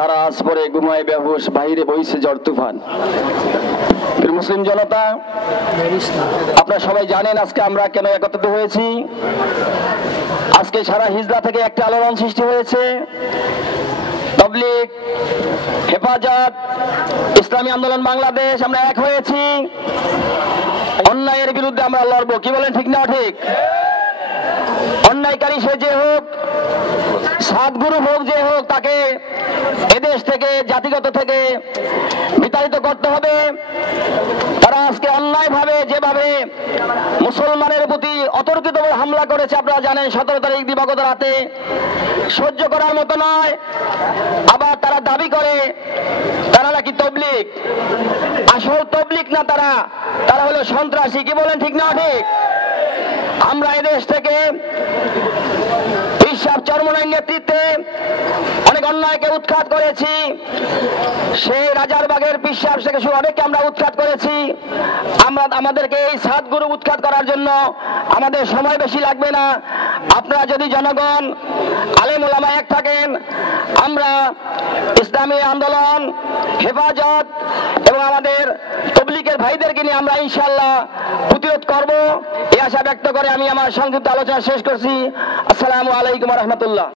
তারা আজ পরে ঘুমায় বেহুশ, বাহিরে বইছে ঝড় তুফান। মুসলিম জনতা, আপনারা সবাই জানেন আজকে আমরা কেন একত্রিত হয়েছি। আজকে সারা হিজলা থেকে একটা আলোড়ন সৃষ্টি হয়েছে। তাবলীগ, হেফাজত, ইসলামী আন্দোলন বাংলাদেশ আমরা এক হয়েছি। অন্যায়ের বিরুদ্ধে আমরা লড়বো। কি বলেন, ঠিক না ঠিক? অন্যায়কারী সে যে হোক, সাতগুরু হোক, যে হোক, তাকে এদেশ থেকে, জাতিগত থেকে বিতাড়িত করতে হবে। তারা আজকে অন্যায়ভাবে যেভাবে মুসলমানের প্রতি অতর্কিতভাবে হামলা করেছে, আপনারা জানেন 17 তারিখ দিবাগত রাতে, সহ্য করার মতো নয়। আবার তারা দাবি করে তারা নাকি তবলিগ। আসল তবলিগ না, তারা হলো সন্ত্রাসী। কি বলেন, ঠিক না ঠিক? আমরা এদেশ থেকে ইরশাদ চরমনাইর নেতৃত্বে অনেক অন্যায়কে উৎখাত করেছি। সেই রাজারবাগের পীর সাহেব থেকে শুরু অনেককে আমরা উৎখাত করেছি। আমাদেরকে এই সাতগুরু উৎখাত করার জন্য আমাদের সময় বেশি লাগবে না। আপনারা যদি জনগণ, আলেম ওলামা এক থাকেন, আমরা ইসলামী আন্দোলন, হেফাজত এবং আমাদের তবলিগের ভাইদেরকে নিয়ে আমরা ইনশাআল্লাহ প্রতিরোধ করব, এই আশা ব্যক্ত করে আমি আমার সংক্ষিপ্ত আলোচনা শেষ করছি। আসসালামু আলাইকুম ওয়া রাহমাতুল্লাহ।